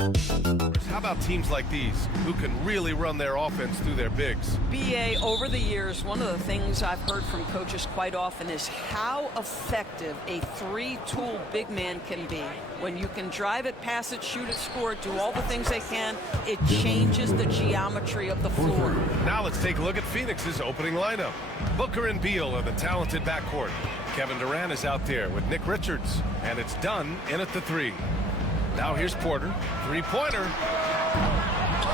How about teams like these who can really run their offense through their bigs? BA, over the years, one of the things I've heard from coaches quite often is how effective a three-tool big man can be. When you can drive it, pass it, shoot it, score it, do all the things they can, it changes the geometry of the floor. Now let's take a look at Phoenix's opening lineup. Booker and Beal are the talented backcourt. Kevin Durant is out there with Nick Richards, and it's done in at the three. Now here's Porter, three-pointer.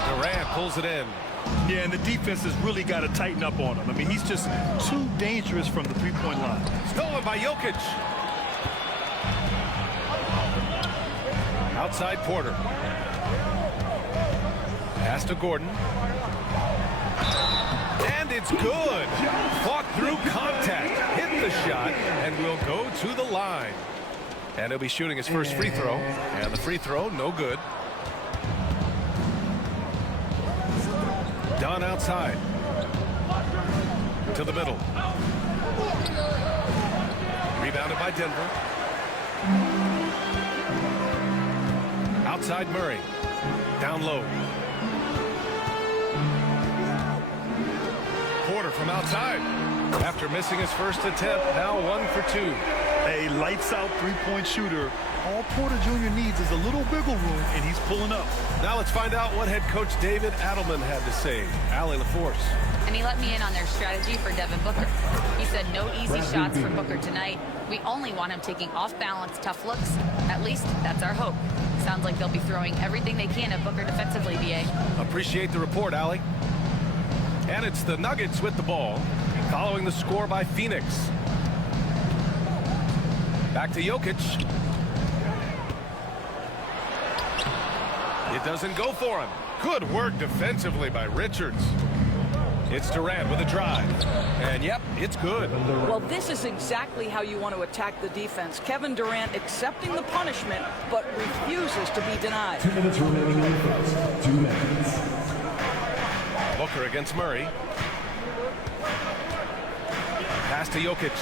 Durant pulls it in. Yeah, and the defense has really got to tighten up on him. I mean, he's just too dangerous from the three-point line. Stolen by Jokic. Outside Porter. Pass to Gordon. And it's good. Fought through contact. Hit the shot and will go to the line. And he'll be shooting his first free throw. And the free throw, no good. Dunn outside. To the middle. Rebounded by Denver. Outside Murray. Down low. Porter from outside. After missing his first attempt, now 1 for 2. A lights-out three-point shooter. All Porter Jr. needs is a little wiggle room, and he's pulling up. Now let's find out what head coach David Adelman had to say. Allie LaForce. And he let me in on their strategy for Devin Booker. He said no easy shots for Booker tonight. We only want him taking off-balance tough looks. At least that's our hope. Sounds like they'll be throwing everything they can at Booker defensively, BA. Appreciate the report, Allie. And it's the Nuggets with the ball, following the score by Phoenix. Back to Jokic. It doesn't go for him. Good work defensively by Richards. It's Durant with a drive. And yep, it's good. Well, this is exactly how you want to attack the defense. Kevin Durant accepting the punishment, but refuses to be denied. 2 minutes remaining on the clock. 2 minutes. Booker against Murray. Pass to Jokic.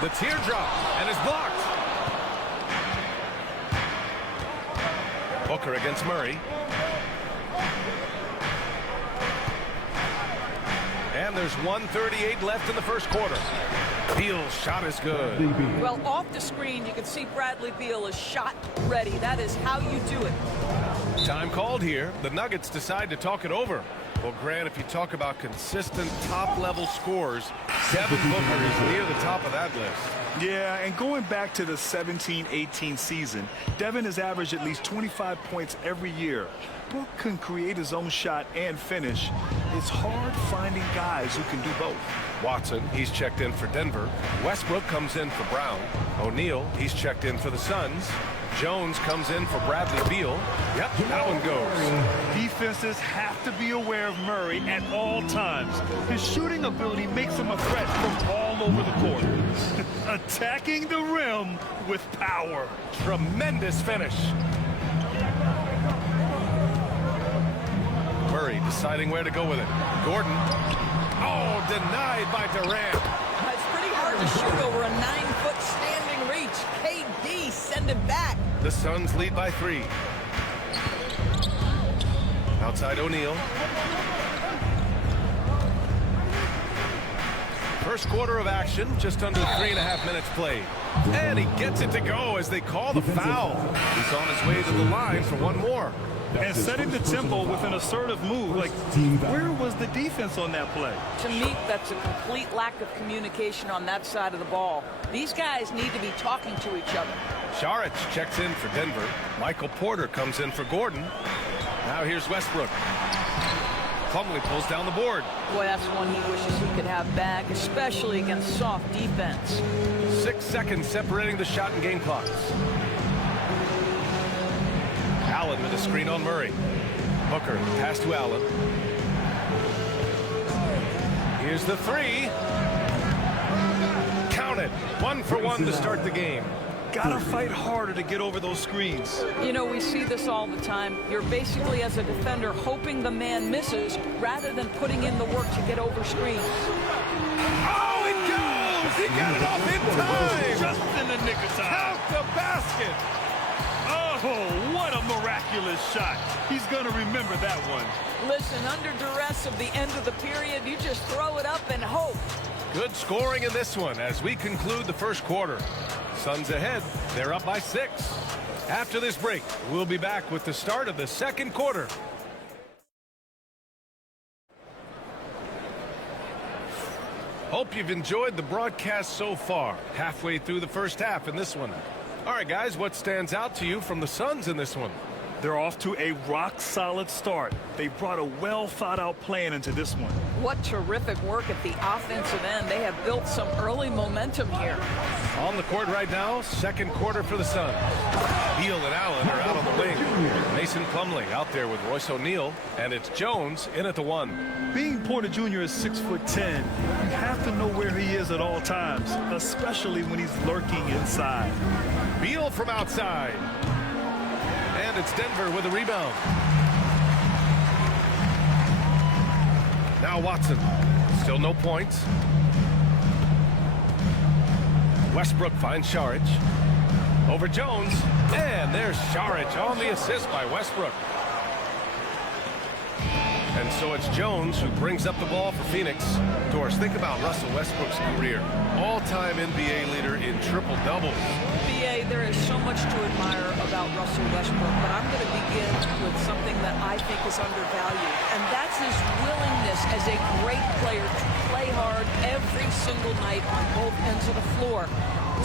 The teardrop, and is blocked. Booker against Murray. And there's 1:38 left in the first quarter. Beal's shot is good. Well, off the screen, you can see Bradley Beal is shot ready. That is how you do it. Time called here. The Nuggets decide to talk it over. Well, Grant, if you talk about consistent top-level scores, Devin Booker is near the top of that list. Yeah, and going back to the 17-18 season, Devin has averaged at least 25 points every year. Book can create his own shot and finish. It's hard finding guys who can do both. Watson, he's checked in for Denver. Westbrook comes in for Brown. O'Neal, he's checked in for the Suns. Jones comes in for Bradley Beal. Yep, that one goes. Defenses have to be aware of Murray at all times. His shooting ability makes him a threat from all over the court. Attacking the rim with power. Tremendous finish. Murray deciding where to go with it. Gordon. Oh, denied by Durant. It's pretty hard to shoot over a 9-foot standing reach. KD, send it back. The Suns lead by 3. Outside O'Neal. First quarter of action, just under 3.5 minutes played. And he gets it to go as they call the foul. He's on his way to the line for one more. And setting the tempo with an assertive move. Like, where was the defense on that play? To me, that's a complete lack of communication on that side of the ball. These guys need to be talking to each other. Saric checks in for Denver. Michael Porter comes in for Gordon. Now here's Westbrook. Plumlee pulls down the board. Boy, that's one he wishes he could have back, especially against soft defense. 6 seconds separating the shot and game clocks. Allen with a screen on Murray. Booker, pass to Allen. Here's the three. Count it. 1 for 1 to start the game. Gotta fight harder to get over those screens. You know, we see this all the time. You're basically, as a defender, hoping the man misses rather than putting in the work to get over screens. Oh, it goes! He got it off in time! Just in the nick of time. basket. Oh, what a miraculous shot. He's going to remember that one. Listen, under duress of the end of the period, you just throw it up and hope. Good scoring in this one as we conclude the first quarter. Suns ahead. They're up by 6. After this break, we'll be back with the start of the second quarter. Hope you've enjoyed the broadcast so far. Halfway through the first half in this one. All right, guys, what stands out to you from the Suns in this one? They're off to a rock-solid start. They brought a well-thought-out plan into this one. What terrific work at the offensive end. They have built some early momentum here. On the court right now, second quarter for the Suns. Beal and Allen are out on the wing. Mason Plumlee out there with Royce O'Neal, and it's Jones in at the 1. Being Porter Jr. is 6'10", you have to know where he is at all times, especially when he's lurking inside. Beal from outside. And it's Denver with a rebound. Now Watson. Still no points. Westbrook finds Šarić. Over Jones. And there's Šarić on the assist by Westbrook. And so it's Jones who brings up the ball for Phoenix. Doris, think about Russell Westbrook's career. All-time NBA leader in triple-doubles. BA, there is so much to admire about Russell Westbrook, but I'm going to begin with something that I think is undervalued, and that's his willingness as a great player to play hard every single night on both ends of the floor.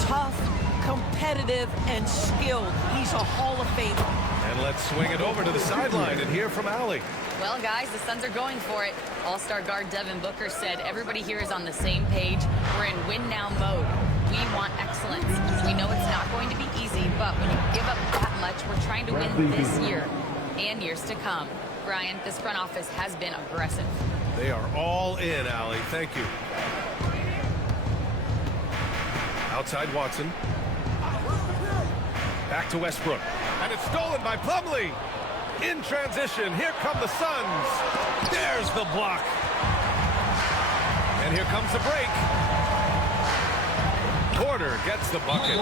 Tough, competitive, and skilled. He's a Hall of Famer. And let's swing it over to the sideline and hear from Allie. Well, guys, the Suns are going for it. All-star guard Devin Booker said everybody here is on the same page. We're in win-now mode. We want excellence. We know it's not going to be easy, but when you give up that much, we're trying to win this year and years to come. Brian, this front office has been aggressive. They are all in, Allie. Thank you. Outside Watson. Back to Westbrook. And it's stolen by Plumlee. In transition, here come the Suns. There's the block. And here comes the break. Porter gets the bucket.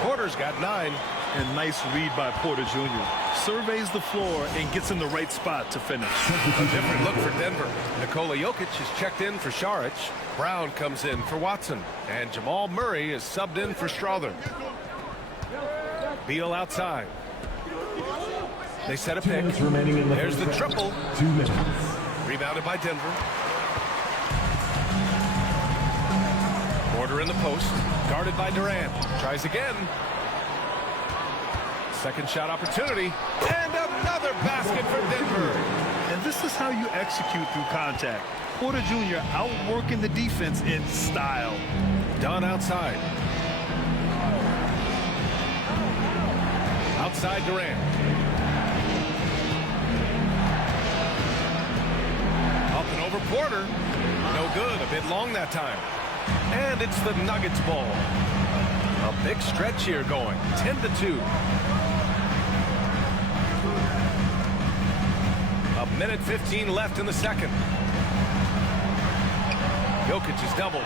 Porter's got 9. And nice read by Porter Jr. Surveys the floor and gets in the right spot to finish. A different look for Denver. Nikola Jokic is checked in for Šarić. Brown comes in for Watson. And Jamal Murray is subbed in for Strother. Beal outside. They set a pick. There's the triple. 2 minutes. Rebounded by Denver. Porter in the post. Guarded by Durant. Tries again. Second shot opportunity. And another basket for Denver. And this is how you execute through contact. Porter Jr. outworking the defense in style. Dunn outside. Outside Durant. Up and over Porter. No good. A bit long that time. And it's the Nuggets ball. A big stretch here going. 10-2. A minute 15 left in the second. Jokic is doubled.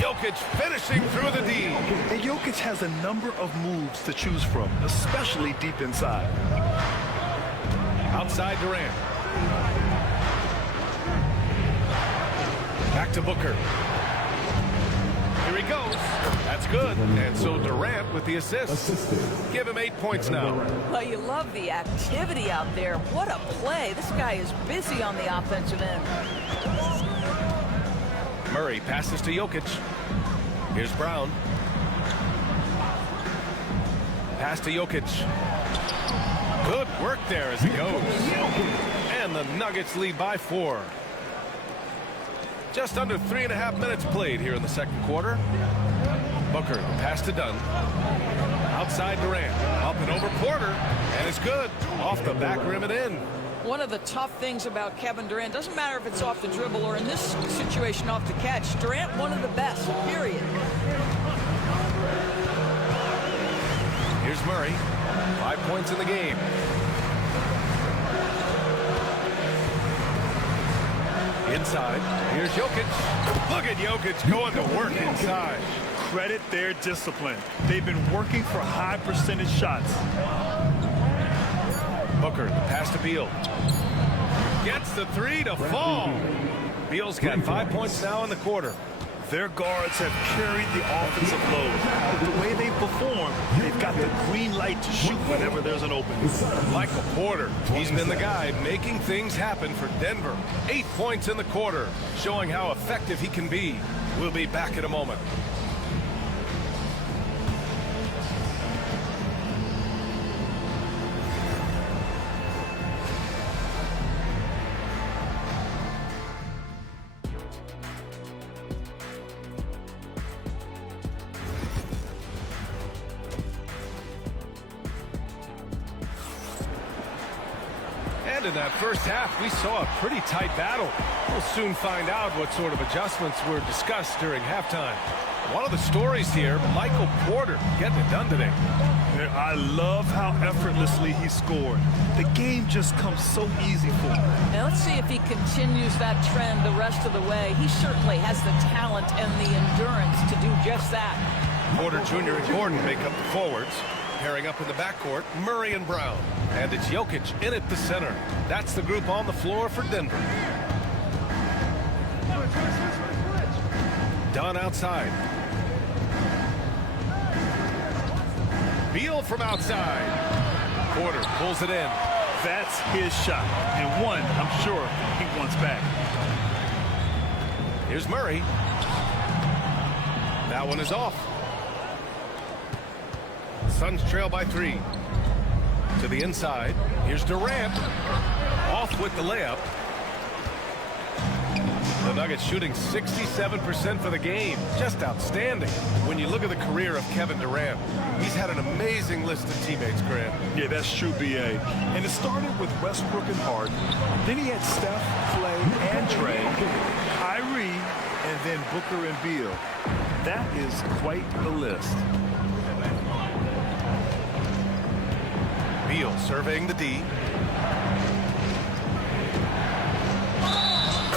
Jokic finishing through the D. And Jokic has a number of moves to choose from, especially deep inside. Outside Durant. Back to Booker. Here he goes. That's good. And so Durant with the assist. Give him 8 points now. Well, you love the activity out there. What a play. This guy is busy on the offensive end. Murray passes to Jokic. Here's Brown. Pass to Jokic. Good work there as it goes. And the Nuggets lead by 4. Just under 3.5 minutes played here in the second quarter. Booker, pass to Dunn. Outside Durant. Up and over Porter. And it's good. Off the back rim and in. One of the tough things about Kevin Durant, doesn't matter if it's off the dribble or in this situation off the catch, Durant one of the best, period. Here's Murray. 5 points in the game. Inside. Here's Jokic. Look at Jokic going to work inside. credit their discipline. They've been working for high percentage shots. Booker, the pass to Beal. Gets the three to fall. Beal's got 5 points now in the quarter. Their guards have carried the offensive load. The way they perform, they've got the green light to shoot whenever there's an opening. Michael Porter, he's been the guy making things happen for Denver. 8 points in the quarter, showing how effective he can be. We'll be back in a moment. And in that first half, we saw a pretty tight battle. We'll soon find out what sort of adjustments were discussed during halftime. One of the stories here, Michael Porter getting it done today. I love how effortlessly he scored. The game just comes so easy for him. Now let's see if he continues that trend the rest of the way. He certainly has the talent and the endurance to do just that. Porter Jr. and Gordon make up the forwards. Pairing up in the backcourt, Murray and Brown. And it's Jokic in at the center. That's the group on the floor for Denver. Dunn outside. Beal from outside. Porter pulls it in. That's his shot, and one I'm sure he wants back. Here's Murray. That one is off. Suns trail by 3. To the inside. Here's Durant. Off with the layup. The Nuggets shooting 67% for the game. Just outstanding. When you look at the career of Kevin Durant, he's had an amazing list of teammates, Grant. Yeah, that's true, B.A. And it started with Westbrook and Harden. Then he had Steph, Clay, and Trey, Kyrie, and then Booker and Beal. That is quite the list. Beal surveying the D.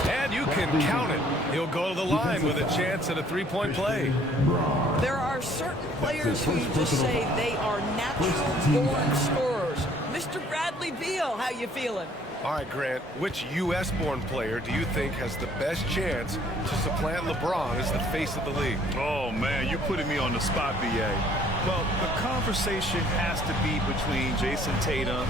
And you can count it. He'll go to the line with a chance at a three-point play. There are certain players who you just say they are natural-born scorers. Mr. Bradley Beal, how you feeling? All right, Grant, which U.S.-born player do you think has the best chance to supplant LeBron as the face of the league? Oh, man, you're putting me on the spot, B.A. Well, the conversation has to be between Jason Tatum,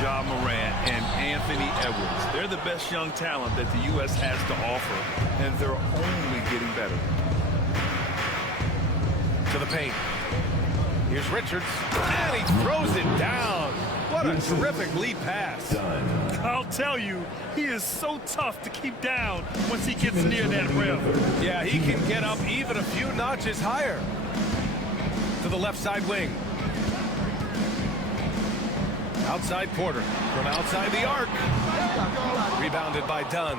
Ja Morant, and Anthony Edwards. They're the best young talent that the U.S. has to offer, and they're only getting better. To the paint. Here's Richards, and he throws it down. What a terrific lead pass. I'll tell you, he is so tough to keep down once he gets near that rim. Yeah, he can get up even a few notches higher. To the left side wing. Outside Porter from outside the arc. Rebounded by Dunn.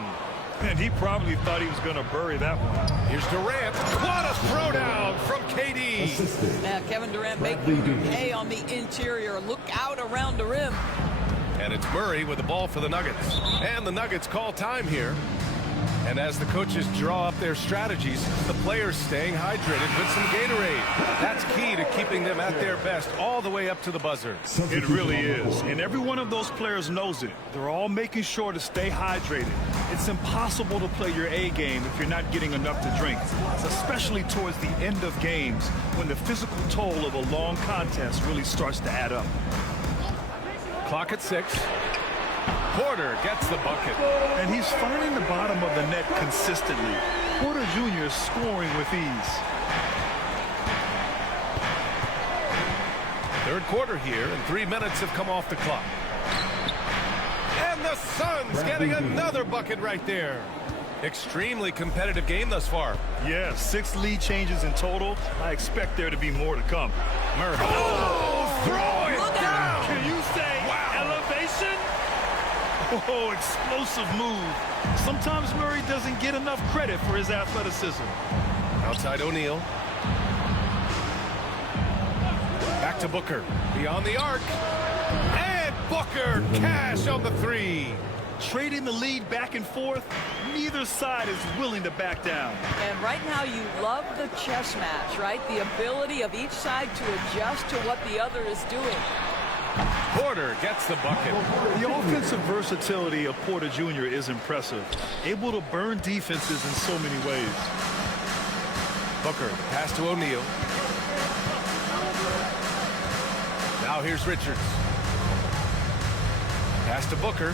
And he probably thought he was going to bury that one. Here's Durant. What a throwdown from KD. Now Kevin Durant making hay on the interior. Look out around the rim. And it's Murray with the ball for the Nuggets. And the Nuggets call time here. And as the coaches draw up their strategies, the players staying hydrated with some Gatorade. That's key to keeping them at their best all the way up to the buzzer. It really is. And every one of those players knows it. They're all making sure to stay hydrated. It's impossible to play your A game if you're not getting enough to drink, especially towards the end of games when the physical toll of a long contest really starts to add up. Clock at 6. Porter gets the bucket. And he's finding the bottom of the net consistently. Porter Jr. is scoring with ease. Third quarter here, and 3 minutes have come off the clock. And the Suns getting another bucket right there. Extremely competitive game thus far. Yeah, 6 lead changes in total. I expect there to be more to come. Murray. Oh, throw it down. Can you say elevation? Oh, explosive move. Sometimes Murray doesn't get enough credit for his athleticism. Outside O'Neal. Back to Booker. Beyond the arc. And Booker cash on the 3. Trading the lead back and forth, neither side is willing to back down. And right now you love the chess match, right? The ability of each side to adjust to what the other is doing. Porter gets the bucket. The offensive versatility of Porter Jr. is impressive. Able to burn defenses in so many ways. Booker, pass to O'Neal. Now here's Richards. Pass to Booker.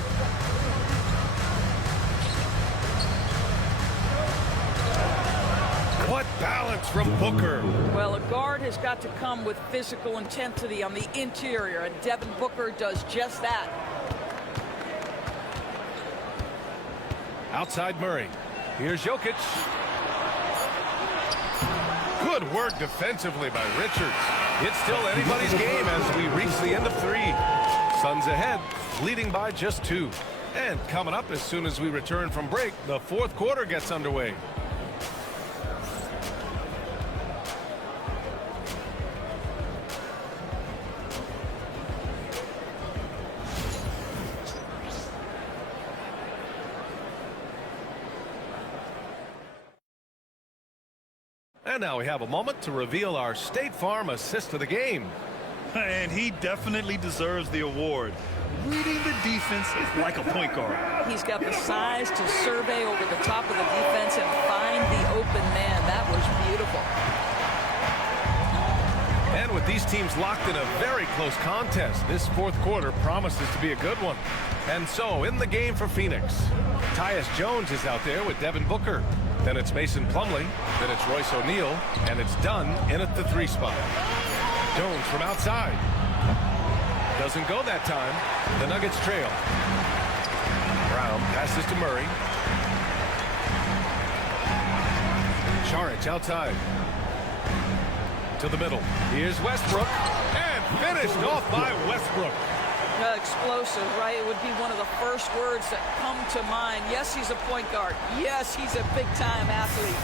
What balance from Booker. Well, a guard has got to come with physical intensity on the interior, and Devin Booker does just that. Outside Murray. Here's Jokic. Good work defensively by Richards. It's still anybody's game as we reach the end of 3. Suns ahead, leading by just 2. And coming up as soon as we return from break, the 4th quarter gets underway. And now we have a moment to reveal our State Farm assist of the game. And he definitely deserves the award. Reading the defense is like a point guard. He's got the size to survey over the top of the defense and find the open man. That was beautiful. And with these teams locked in a very close contest, this 4th quarter promises to be a good one. And so, in the game for Phoenix, Tyus Jones is out there with Devin Booker. Then it's Mason Plumlee, then it's Royce O'Neal, and it's Dunn in at the 3 spot. Jones from outside. Doesn't go that time. The Nuggets trail. Brown passes to Murray. Saric outside. To the middle. Here's Westbrook. And finished off by Westbrook. Explosive, right? It would be one of the first words that come to mind. Yes, he's a point guard. Yes, he's a big-time athlete.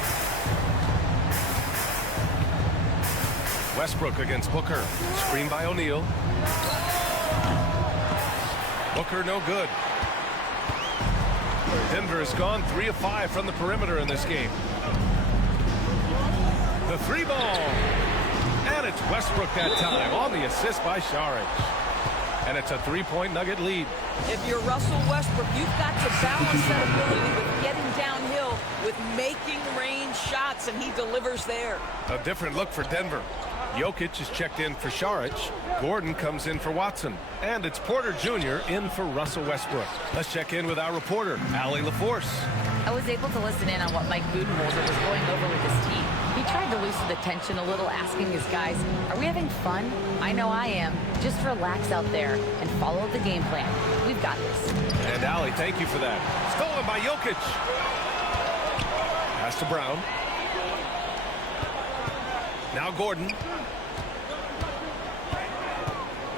Westbrook against Booker. Screen by O'Neal. Booker no good. Denver has gone 3 of 5 from the perimeter in this game. The 3 ball. And it's Westbrook that time on the assist by Saric. And it's a 3-point Nugget lead. If you're Russell Westbrook, you've got to balance that ability with getting downhill, with making range shots, and he delivers there. A different look for Denver. Jokic is checked in for Saric. Gordon comes in for Watson. And it's Porter Jr. in for Russell Westbrook. Let's check in with our reporter, Allie LaForce. I was able to listen in on what Mike Budenholzer was going over with his team. He tried to loosen the tension a little, asking his guys, are we having fun? I know I am. Just relax out there and follow the game plan. We've got this. And Allie, thank you for that. Stolen by Jokic. Pass to Brown. Now Gordon.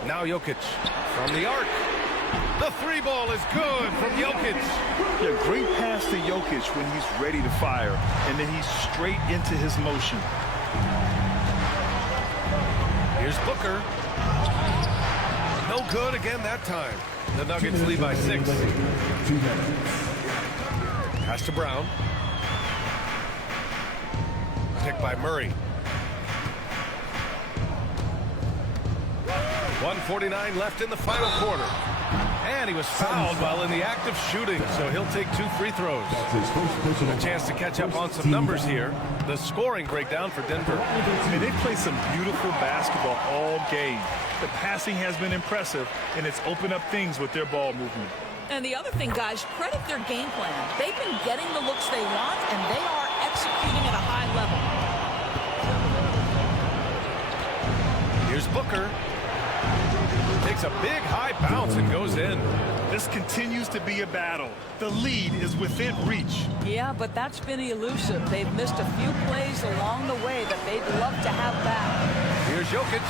Now Jokic from the arc. The 3 ball is good from Jokic. Yeah, great pass to Jokic when he's ready to fire, and then he's straight into his motion. Here's Booker. No good again that time. The Nuggets lead by 6. Pass to Brown. Picked by Murray. 1:49 left in the final quarter. And he was fouled while in the act of shooting, so he'll take 2 free throws. A chance to catch up on some numbers here. The scoring breakdown for Denver. And they play some beautiful basketball all game. The passing has been impressive, and it's opened up things with their ball movement. And the other thing, guys, credit their game plan. They've been getting the looks they want, and they are executing at a high level. Here's Booker. Takes a big high bounce and goes in. This continues to be a battle. The lead is within reach. Yeah, but that's been elusive. They've missed a few plays along the way that they'd love to have back. Here's Jokic.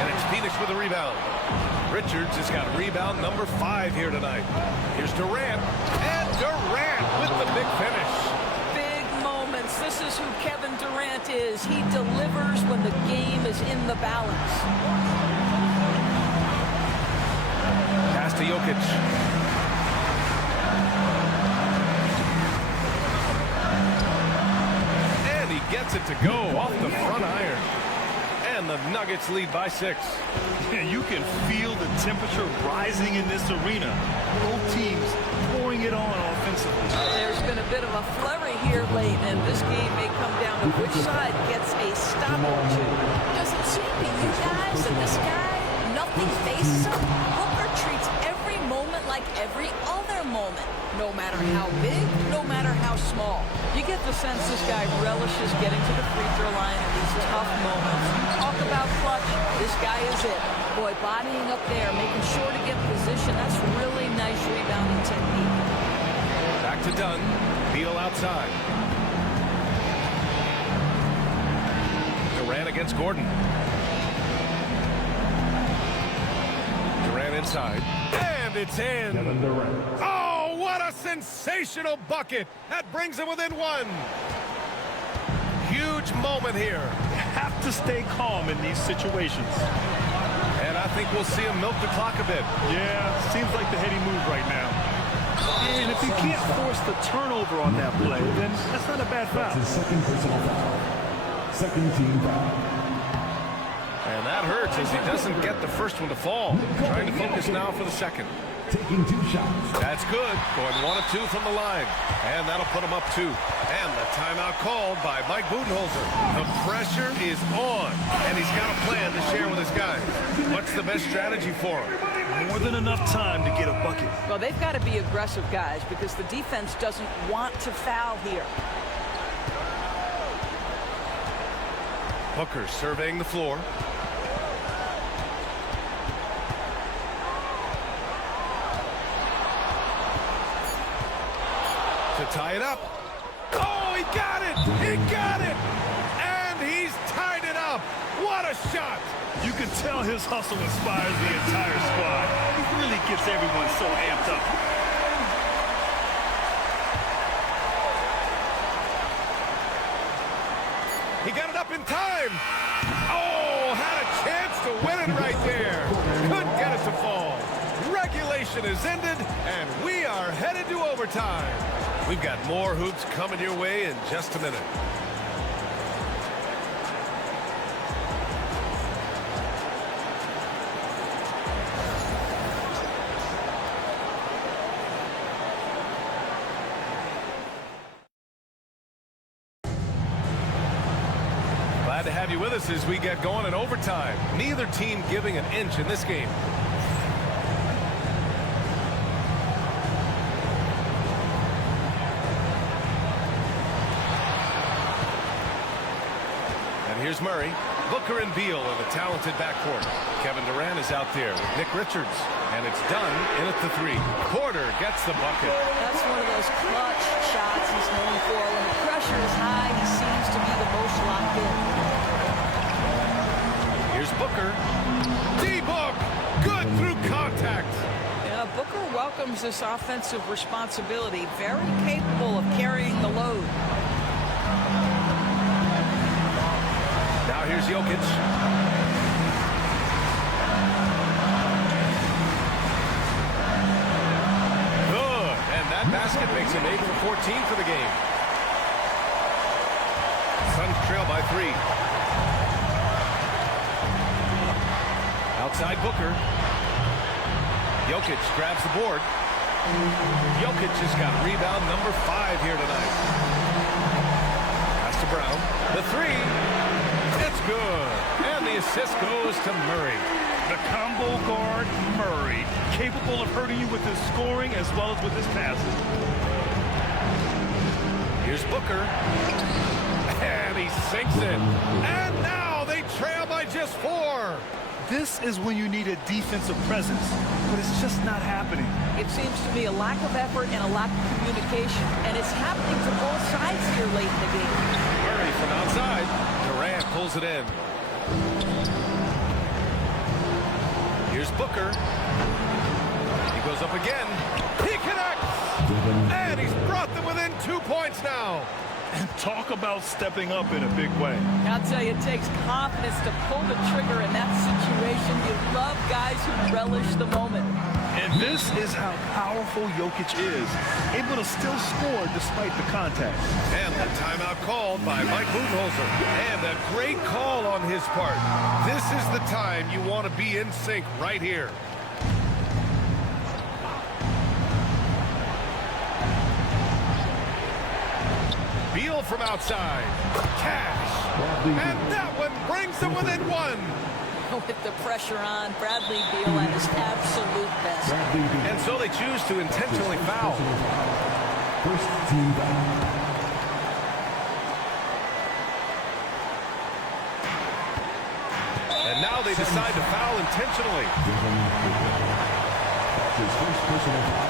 And it's Phoenix with a rebound. Richards has got rebound number 5 here tonight. Here's Durant. And Durant with the big finish. Big moments. This is who Kevin Durant is. He delivers when the game is in the balance. Pass to Jokic. gets it to go off the front iron. And the Nuggets lead by 6. Yeah, you can feel the temperature rising in this arena. Both teams pouring it on offensively. There's been a bit of a flurry here late, and this game may come down to which side gets a stop or two. Does it seem to you guys that this guy, nothing faces him? Booker treats every moment like every other moment. No matter how big, no matter how small. You get the sense this guy relishes getting to the free throw line in these tough moments. You talk about clutch, this guy is it. Boy, bodying up there, making sure to get position, that's really nice rebounding technique. Back to Dunn. Beal outside. Durant against Gordon. Durant inside. And it's in. Kevin Durant. Oh, what a sensational bucket. That brings him within 1. Huge moment here. You have to stay calm in these situations. And I think we'll see him milk the clock a bit. Yeah, seems like the heady move right now. And if he can't force the turnover on that play, then that's not a bad foul. His second personal foul. Second team foul. And that hurts as he doesn't get the first one to fall. Trying to focus now for the second. Taking 2 shots. That's good. Going 1 of 2 from the line. And that'll put him up 2. And the timeout called by Mike Budenholzer. The pressure is on. And he's got a plan to share with his guys. What's the best strategy for him? More than enough time to get a bucket. Well, they've got to be aggressive, guys, because the defense doesn't want to foul here. Booker surveying the floor. To tie it up. Oh, he got it! He got it! And he's tied it up! What a shot! You can tell his hustle inspires the entire squad. He really gets everyone so amped up. He got it up in time! Oh, had a chance to win it right there! Couldn't get it to fall. Regulation is ended, and we are headed to overtime. We've got more hoops coming your way in just a minute. Glad to have you with us as we get going in overtime. Neither team giving an inch in this game. Here's Murray. Booker and Beal in a talented backcourt. Kevin Durant is out there with Nick Richards. And it's done in at the 3. Porter gets the bucket. That's one of those clutch shots he's known for. When the pressure is high, he seems to be the most locked in. Here's Booker. D-Book! Good through contact. Yeah, Booker welcomes this offensive responsibility. Very capable of carrying the load. Now here's Jokic. Good. And that basket makes him 8 for 14 for the game. Suns trail by 3. Outside Booker. Jokic grabs the board. Jokic has got rebound number 5 here tonight. Pass to Brown. The 3. It's good. And the assist goes to Murray. The combo guard, Murray, capable of hurting you with his scoring as well as with his passes. Here's Booker. And he sinks it. And now they trail by just 4. This is when you need a defensive presence, but it's just not happening. It seems to be a lack of effort and a lack of communication, and it's happening to both sides here late in the game. Murray from outside. Durant pulls it in. Here's Booker. He goes up again. He connects! And he's brought them within 2 points now. And talk about stepping up in a big way. I'll tell you, it takes confidence to pull the trigger in that situation. You love guys who relish the moment. And this is how powerful Jokic is, able to still score despite the contact. And the timeout called by Mike Budenholzer. And a great call on his part. This is the time you want to be in sync right here. Beal from outside. Cash. And that one brings them within one. With the pressure on, Bradley Beal at his absolute best. And so they choose to intentionally foul. First team foul. And now they decide to foul intentionally. His first personal foul.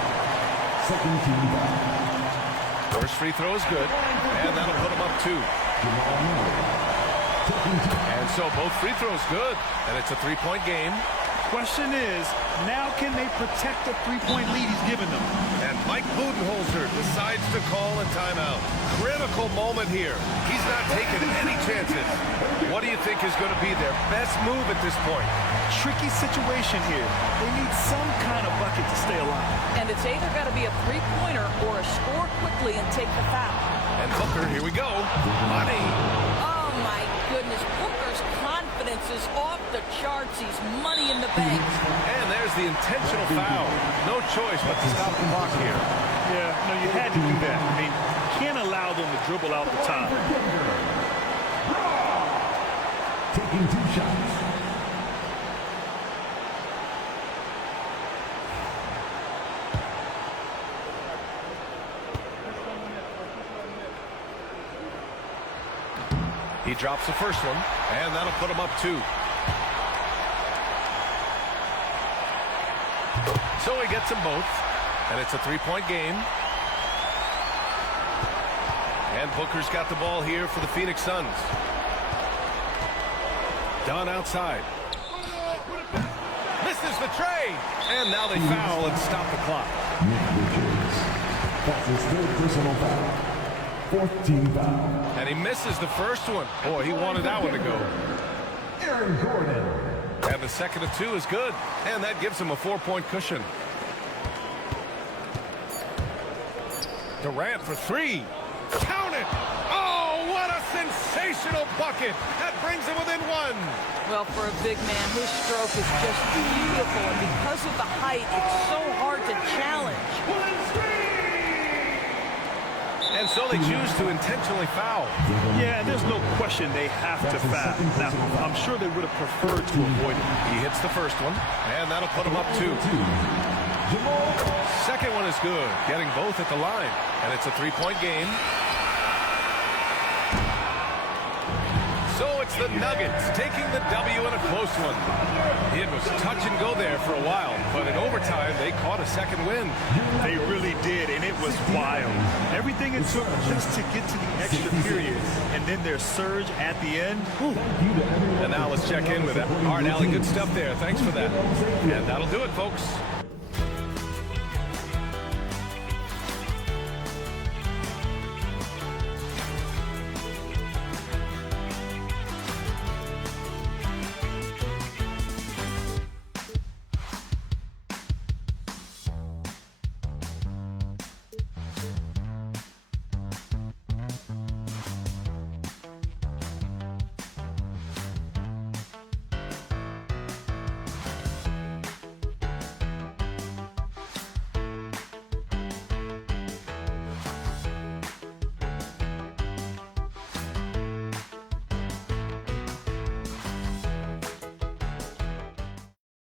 Second team foul. First free throw is good, and that'll put him up 2. And so both free throws good, and it's a 3-point game. Question is, now can they protect the three-point lead he's given them? And Mike Budenholzer decides to call a timeout. Critical moment here. He's not taking any chances. What do you think is going to be their best move at this point? Tricky situation here. They need some kind of bucket to stay alive. And it's either got to be a three-pointer or a score quickly and take the foul. And Booker, here we go. Money. Oh, my goodness. Booker's confidence is off the charts. He's money in the bank. And there's the intentional foul. No choice but to stop the clock here. Yeah, no, you had to do that. I mean, you can't allow them to dribble out the top. Taking 2 shots. He drops the first one, and that'll put him up 2. So he gets them both, and it's a 3-point game. And Booker's got the ball here for the Phoenix Suns. Dunn outside. Misses the tray, and now they foul and stop the clock. That's his third personal foul. Fourth team foul. And he misses the first one. Boy, he wanted that one to go. Aaron Gordon. And the second of 2 is good. And that gives him a 4-point cushion. Durant for 3. Count it! Oh, what a sensational bucket! That brings him within 1. Well, for a big man, his stroke is just beautiful. And because of the height, it's so hard to challenge. And so they choose to intentionally foul. Yeah, there's no question they have to foul. Now, I'm sure they would have preferred to avoid it. He hits the first one, and that'll put him up 2. Second one is good, getting both at the line. And it's a 3-point game. So it's the Nuggets taking the W in a close one. It was touch and go there for a while, but in overtime, they caught a second win. They really did, and it was wild. Everything it took just to get to the extra period, and then their surge at the end. Whew. And now let's check in with Art Alley. Good stuff there. Thanks for that. And that'll do it, folks.